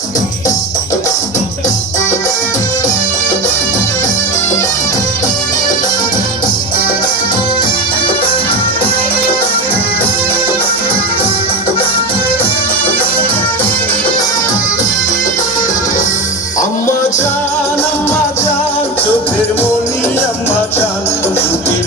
আম্মা জান আম্মা জান চোখের মনি আম্মা জান সুখের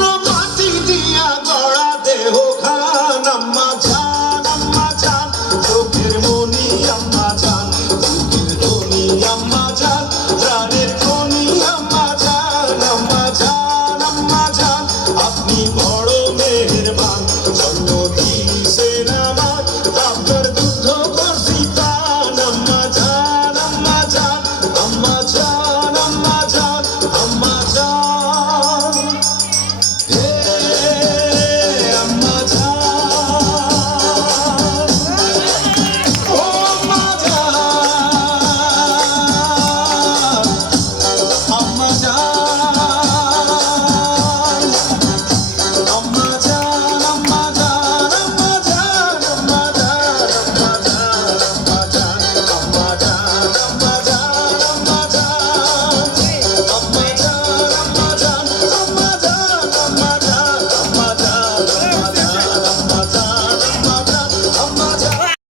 no, no.